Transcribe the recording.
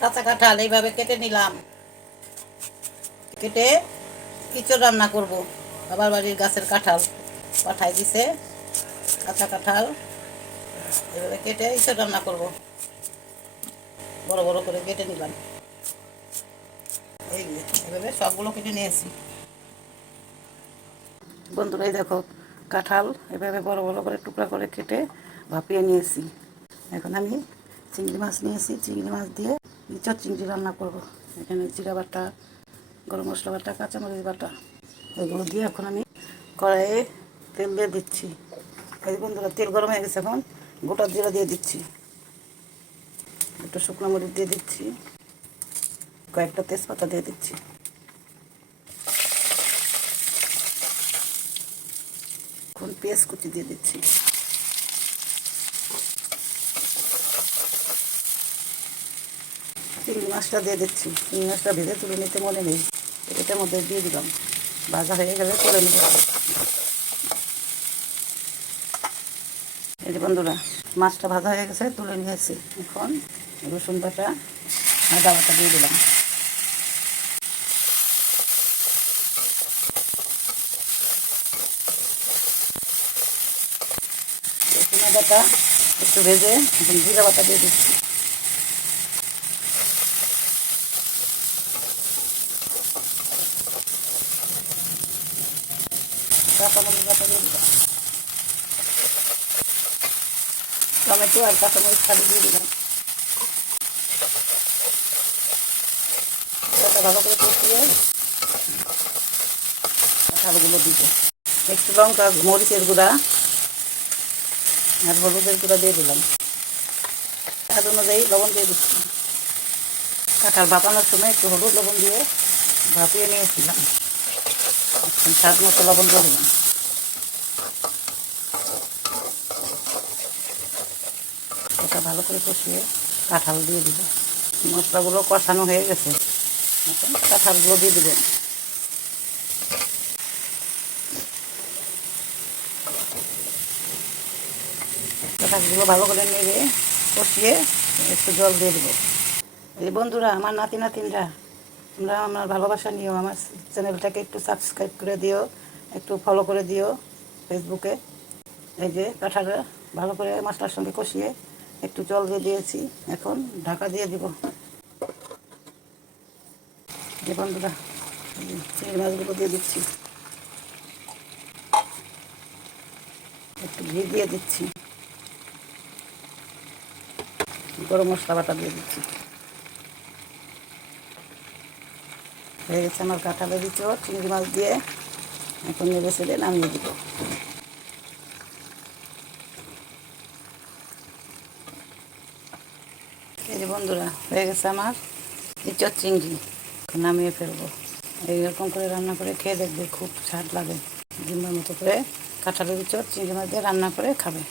কাঁচা কাঁঠাল এইভাবে কেটে নিলাম। কেটে কিচুর রান্না করব। বাবার বাড়ির গাছের কাঁঠাল পাঠাই দিছে কাঁচা কাঁঠাল এভাবে কেটে ইচড় রান্না করব। বড় বড় করে কেটে নিলাম। এই এভাবে সবগুলো কেটে নিয়েছি। বন্ধুরা, এই দেখো, কাঁঠাল এভাবে বড় বড় করে টুকরা করে কেটে ভাপিয়ে নিয়েছি। এখন আমি চিংড়ি মাছ নিয়েছি, চিংড়ি মাছ দিয়ে ইঁচড় চিংড়ি রান্না করব। এখানে জিরা বাটা, গরম মশলা বাটা, কাঁচামরিচ বাটা, এগুলো দিয়ে এখন আমি কড়াইয়ে তেল দিয়ে দিচ্ছি। বন্ধুরা, তেল গরম হয়ে গেছে এখন, গোটা জিরা দিয়ে দিচ্ছি। একটু শুকনো মরিচ দিয়ে দিচ্ছি, কয়েকটা তেজপাতা দিয়ে দিচ্ছি। এখন পেঁয়াজ কুচি দিয়ে দিচ্ছি। চিংড়ি মাছটা দিয়ে দিচ্ছি। চিংড়ি মাছটা ভেজে তুলে নিতে মনে নেই। এটার মধ্যে দিয়ে দিলাম। ভাজা হয়ে গেলে করে নেব। এই বন্ধুরা, মাছটা ভাজা হয়ে গেছে, তুলে নিয়েছি। এখন রসুন বাটা, আদা বাটা দিয়ে দিলাম। রসুন আদাটা একটু ভেজে জিরা বাটা দিয়ে দিচ্ছি। কাঁচামরিচ টমেটো আর কাঁচামরিচ খালি দিয়ে দিলাম ভালো করে কষিয়ে কাঁঠালগুলো দিব একটু লঙ্কা মরিচের গুঁড়া আর হলুদের গুঁড়া দিয়ে দিলাম স্বাদ অনুযায়ী লবণ দিয়ে দিচ্ছি কাঁঠাল ভাপানোর সময় একটু হলুদ লবণ দিয়ে ভাপিয়ে নিয়েছিলাম। এখন স্বাদ মতো লবণ দিয়ে দিলাম। ওটা ভালো করে কষিয়ে কাঁঠাল দিয়ে দিব। মশলাগুলো কষানো হয়ে গেছে। এখন কাঁঠালগুলো দিয়ে দেবেন কাঁঠালগুলো ভালো করে নেড়ে কষিয়ে একটু জল দিয়ে দেবো। এই বন্ধুরা, আমার নাতি নাতিনরা তোমরা আমার ভালোবাসা নিও, আমার চ্যানেলটাকে একটু সাবস্ক্রাইব করে দিও, একটু ফলো করে দিও ফেসবুকে এই যে কাঁঠালটা ভালো করে মশলার সঙ্গে কষিয়ে একটু জল দিয়ে দিয়েছি, এখন ঢাকা দিয়ে দিব। চিংড়ি মাছগুলো দিয়ে দিচ্ছি। একটু ঘি দিয়ে দিচ্ছি। গরম মশলা বাটা দিয়ে দিচ্ছি। হয়ে গেছে আমার কাঁঠালের ভিতর, চিংড়ি মাছ দিয়ে এখন নেড়ে ছেড়ে নামিয়ে দিব। এই যে বন্ধুরা, হয়ে গেছে আমার ইচর চিংড়ি নামিয়ে ফেলব। এইরকম করে রান্না করে খেয়ে দেখবে, খুব স্বাদ লাগে। ডিমের মতো করে কাঁঠালের ইচর চিংড়ি মাছ দিয়ে রান্না করে খাবে।